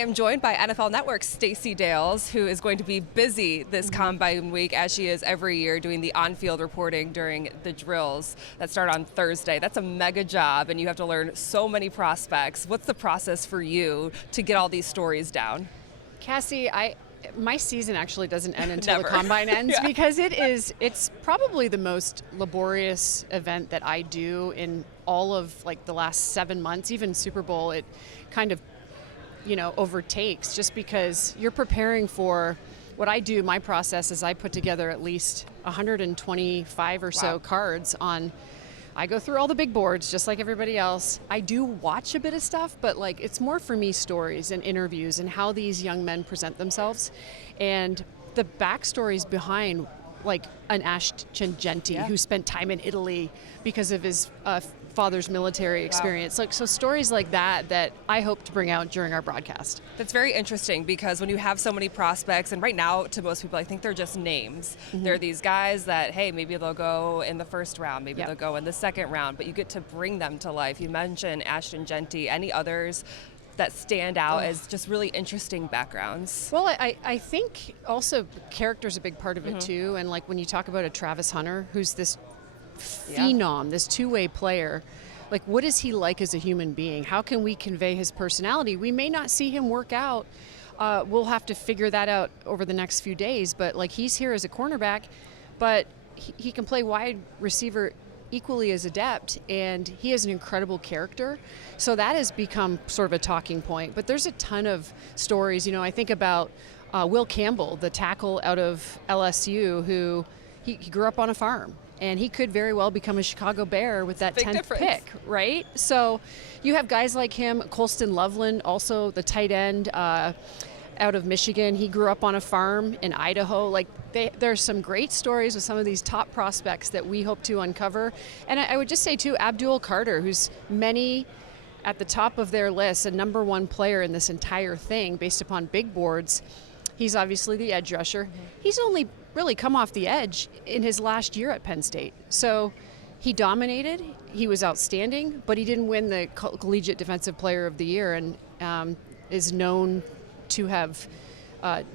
am joined by NFL Network's Stacey Dales, who is going to be busy this Combine week, as she is every year, doing the on-field reporting during the drills that start on Thursday. That's a mega job, and you have to learn so many prospects. What's the process for you to get all these stories down? Cassie, my season actually doesn't end until the Combine ends because it's probably the most laborious event that I do in all of like the last 7 months. Even Super Bowl, it kind of overtakes, just because you're preparing for what I do. My process is I put together at least 125 or so cards on. I go through all the big boards just like everybody else. I do watch a bit of stuff, but it's more for me stories and interviews and how these young men present themselves and the backstories behind like an Ashton Genty who spent time in Italy because of his father's military experience. So stories like that I hope to bring out during our broadcast. That's very interesting, because when you have so many prospects, and right now to most people I think they're just names. They're these guys that, hey, maybe they'll go in the first round, maybe they'll go in the second round, but you get to bring them to life. You mentioned Ashton Genty. Any others that stand out as just really interesting backgrounds? Well, I think also character's a big part of it too, and like when you talk about a Travis Hunter, who's this phenom, this two-way player, like what is he like as a human being? How can we convey his personality? We may not see him work out. We'll have to figure that out over the next few days, but like he's here as a cornerback, but he can play wide receiver equally as adept, and he has an incredible character. So that has become sort of a talking point. But there's a ton of stories. I think about Will Campbell, the tackle out of LSU, who he grew up on a farm. And he could very well become a Chicago Bear with that 10th pick, right? So you have guys like him. Colston Loveland, also the tight end out of Michigan. He grew up on a farm in Idaho. There's some great stories with some of these top prospects that we hope to uncover. And I would just say, too, Abdul Carter, who's many at the top of their list, a number one player in this entire thing based upon big boards. He's obviously the edge rusher. He's only really come off the edge in his last year at Penn State. So he dominated, he was outstanding, but he didn't win the Collegiate Defensive Player of the Year, and is known to have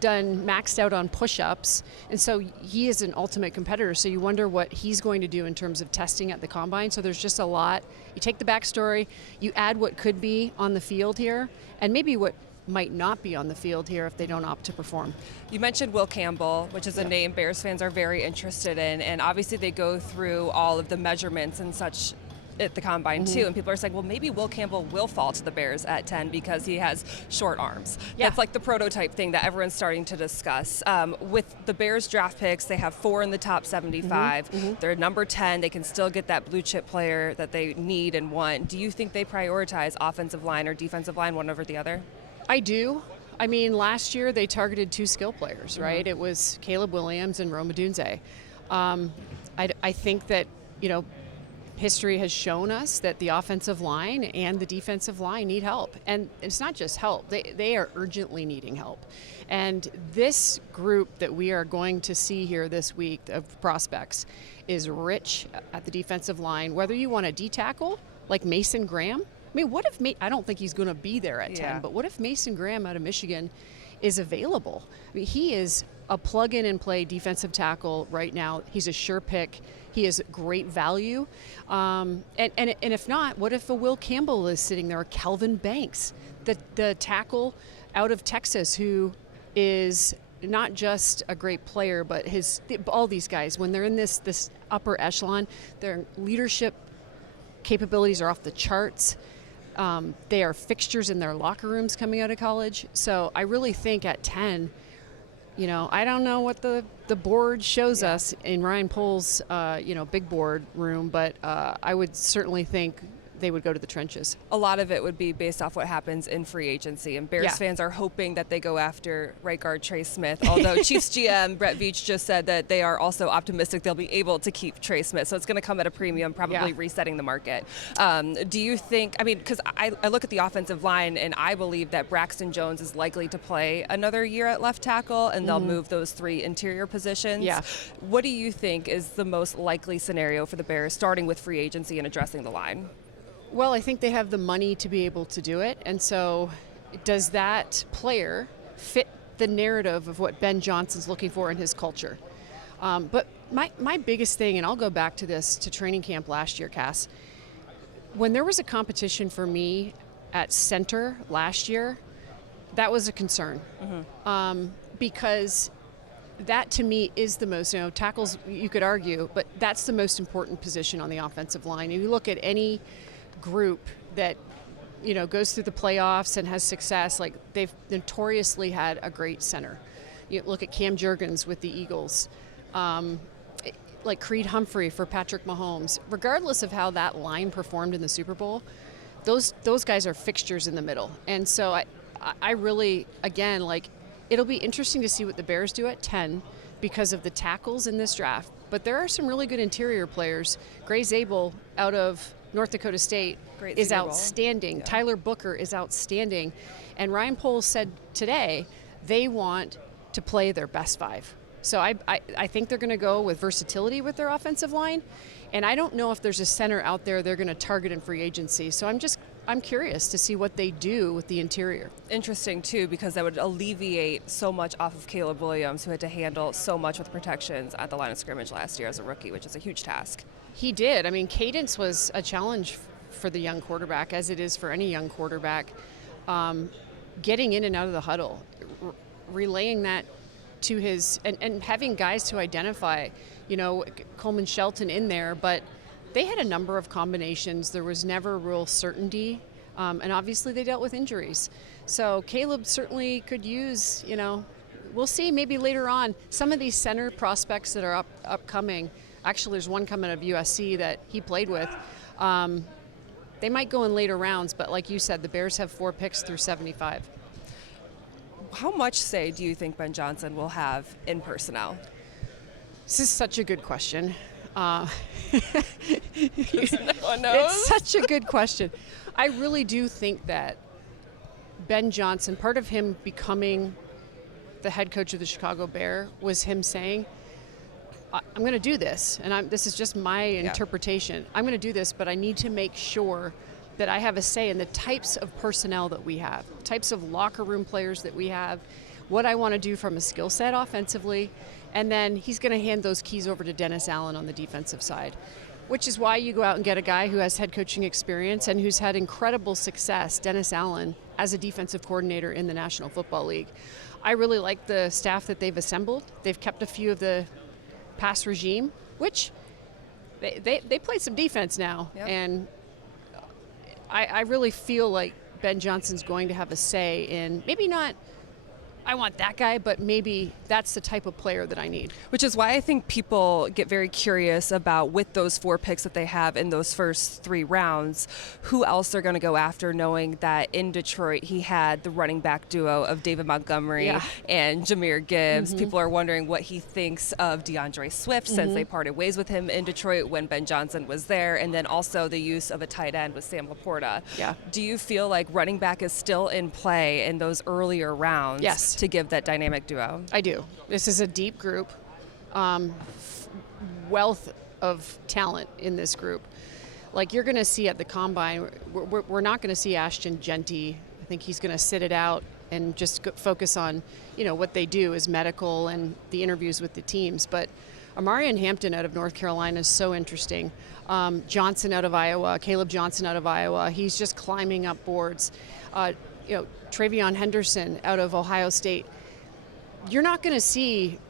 done maxed out on push-ups. And so he is an ultimate competitor. So you wonder what he's going to do in terms of testing at the Combine. So there's just a lot. You take the backstory, you add what could be on the field here, and maybe what might not be on the field here if they don't opt to perform. You mentioned Will Campbell, which is a name Bears fans are very interested in, and obviously they go through all of the measurements and such at the Combine too, and people are saying, well, maybe Will Campbell will fall to the Bears at 10 because he has short arms. That's like the prototype thing that everyone's starting to discuss. With the Bears draft picks, they have 4 in the top 75. They're number 10. They can still get that blue chip player that they need and want. Do you think they prioritize offensive line or defensive line one over the other? I do. I mean, last year they targeted 2 skill players, right? It was Caleb Williams and Rome Odunze. I think that, history has shown us that the offensive line and the defensive line need help. And it's not just help. They are urgently needing help. And this group that we are going to see here this week of prospects is rich at the defensive line, whether you want a D-tackle like Mason Graham. I mean, what if I don't think he's going to be there at 10, but what if Mason Graham out of Michigan is available? I mean, he is a plug-in-and-play defensive tackle right now. He's a sure pick. He is great value. And if not, what if a Will Campbell is sitting there, or Calvin Banks, the tackle out of Texas, who is not just a great player, but all these guys, when they're in this upper echelon, their leadership capabilities are off the charts. They are fixtures in their locker rooms coming out of college. So I really think at 10, I don't know what the board shows us in Ryan Pohl's, big board room, but I would certainly think they would go to the trenches. A lot of it would be based off what happens in free agency, and Bears fans are hoping that they go after right guard Trey Smith, although Chiefs GM Brett Veach just said that they are also optimistic they'll be able to keep Trey Smith, so it's going to come at a premium, probably resetting the market. Do you think, because I look at the offensive line and I believe that Braxton Jones is likely to play another year at left tackle, and they'll move those 3 interior positions. What do you think is the most likely scenario for the Bears, starting with free agency and addressing the line? Well, I think they have the money to be able to do it, and so does that player fit the narrative of what Ben Johnson's looking for in his culture? But my biggest thing, and I'll go back to this, to training camp last year, Cass, when there was a competition for me at center last year, that was a concern. Because that to me is the most, tackles you could argue, but that's the most important position on the offensive line. If you look at any group that goes through the playoffs and has success, like they've notoriously had a great center. You look at Cam Jurgens with the Eagles, like Creed Humphrey for Patrick Mahomes. Regardless of how that line performed in the Super Bowl, those guys are fixtures in the middle. And so I really, again, like, it'll be interesting to see what the Bears do at 10 because of the tackles in this draft. But there are some really good interior players. Gray Zabel out of North Dakota State is outstanding. Yeah. Tyler Booker is outstanding. And Ryan Poles said today they want to play their best 5. So I think they're going to go with versatility with their offensive line. And I don't know if there's a center out there they're going to target in free agency. So I'm curious to see what they do with the interior. Interesting, too, because that would alleviate so much off of Caleb Williams, who had to handle so much with protections at the line of scrimmage last year as a rookie, which is a huge task. He did. I mean, cadence was a challenge for the young quarterback, as it is for any young quarterback. Getting in and out of the huddle, relaying that to his, and having guys to identify, Coleman Shelton in there, but they had a number of combinations. There was never real certainty, and obviously they dealt with injuries. So Caleb certainly could use, we'll see maybe later on, some of these center prospects that are upcoming. Actually, there's one coming out of USC that he played with. They might go in later rounds, but like you said, the Bears have 4 picks through 75. How much say do you think Ben Johnson will have in personnel? This is such a good question. No one knows. It's such a good question. I really do think that Ben Johnson, part of him becoming the head coach of the Chicago Bear was him saying, I'm going to do this, and this is just my interpretation. I'm going to do this, but I need to make sure that I have a say in the types of personnel that we have, types of locker room players that we have, what I want to do from a skill set offensively, and then he's going to hand those keys over to Dennis Allen on the defensive side, which is why you go out and get a guy who has head coaching experience and who's had incredible success, Dennis Allen, as a defensive coordinator in the National Football League. I really like the staff that they've assembled. They've kept a few of the pass regime, which they play some defense now. Yep. And I really feel like Ben Johnson's going to have a say in, maybe not, I want that guy, but maybe that's the type of player that I need. Which is why I think people get very curious about, with those 4 picks that they have in those first 3 rounds, who else they're going to go after, knowing that in Detroit he had the running back duo of David Montgomery and Jahmyr Gibbs. People are wondering what he thinks of DeAndre Swift since they parted ways with him in Detroit when Ben Johnson was there, and then also the use of a tight end with Sam Laporta. Yeah. Do you feel like running back is still in play in those earlier rounds? Yes. To give that dynamic duo? I do. This is a deep group, wealth of talent in this group. Like you're going to see at the Combine, we're not going to see Ashton Genty. I think he's going to sit it out and just focus on, what they do is medical and the interviews with the teams. But Amarian Hampton out of North Carolina is so interesting. Johnson out of Iowa, Caleb Johnson out of Iowa, he's just climbing up boards. Travion Henderson out of Ohio State. You're not going to see,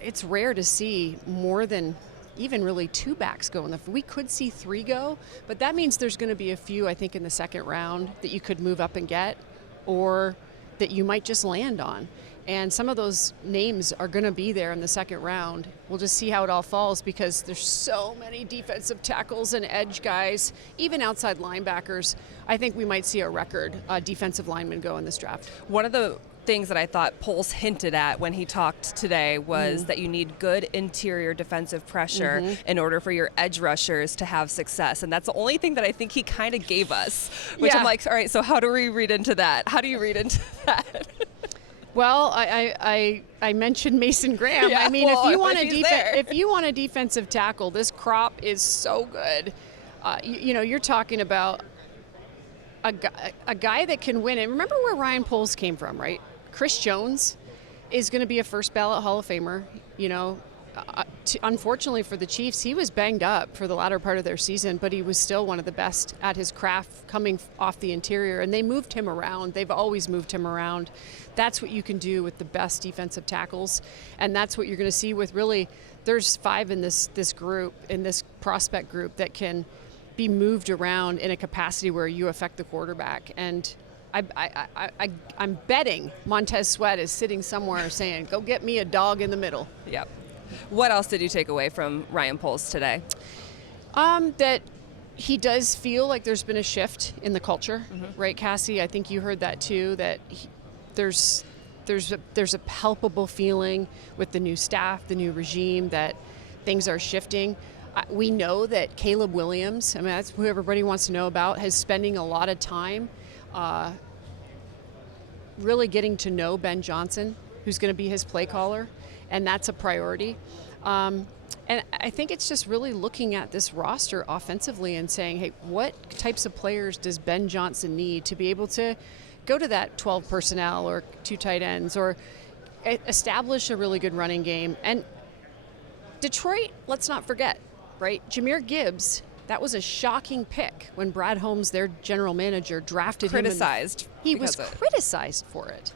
it's rare to see more than even really 2 backs go. We could see 3 go, but that means there's going to be a few, I think, in the second round that you could move up and get, or that you might just land on. And some of those names are going to be there in the second round. We'll just see how it all falls because there's so many defensive tackles and edge guys, even outside linebackers. I think we might see a record defensive lineman go in this draft. One of the things that I thought Poles hinted at when he talked today was that you need good interior defensive pressure in order for your edge rushers to have success. And that's the only thing that I think he kind of gave us, which I'm like, all right, so how do we read into that? How do you read into that? Well, I mentioned Mason Graham. Yeah, I mean, well, if you want a defensive tackle, this crop is so good. You're talking about a guy that can win. And remember where Ryan Poles came from, right? Chris Jones is going to be a first ballot Hall of Famer. You know, unfortunately for the Chiefs, he was banged up for the latter part of their season, but he was still one of the best at his craft coming off the interior. And they moved him around. They've always moved him around. That's what you can do with the best defensive tackles. And that's what you're going to see with really, there's 5 in this group, in this prospect group, that can be moved around in a capacity where you affect the quarterback. And I'm betting Montez Sweat is sitting somewhere saying, go get me a dog in the middle. Yep. What else did you take away from Ryan Poles today? That he does feel like there's been a shift in the culture, right, Cassie? I think you heard that too, that there's a palpable feeling with the new staff, the new regime, that things are shifting. We know that Caleb Williams, I mean, that's who everybody wants to know about, is spending a lot of time really getting to know Ben Johnson, who's going to be his play caller, and that's a priority. And I think it's just really looking at this roster offensively and saying, hey, what types of players does Ben Johnson need to be able to go to that 12 personnel or 2 tight ends or establish a really good running game. And Detroit, let's not forget, right? Jahmyr Gibbs, that was a shocking pick when Brad Holmes, their general manager, drafted him. Criticized. He was criticized for it.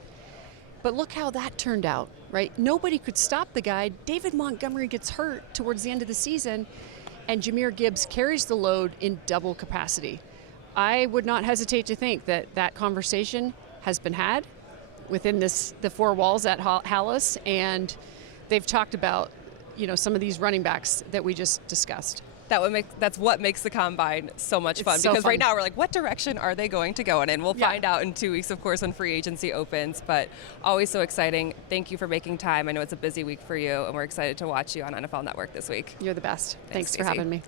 But look how that turned out, right? Nobody could stop the guy. David Montgomery gets hurt towards the end of the season, and Jahmyr Gibbs carries the load in double capacity. I would not hesitate to think that that conversation has been had within the 4 walls at Hallis, and they've talked about, you know, some of these running backs that we just discussed. That's what makes the Combine so much fun, because right now we're like, what direction are they going to go in? And we'll find out in 2 weeks, of course, when free agency opens, but always so exciting. Thank you for making time. I know it's a busy week for you, and we're excited to watch you on NFL Network this week. You're the best. Thanks for Stacey. having me.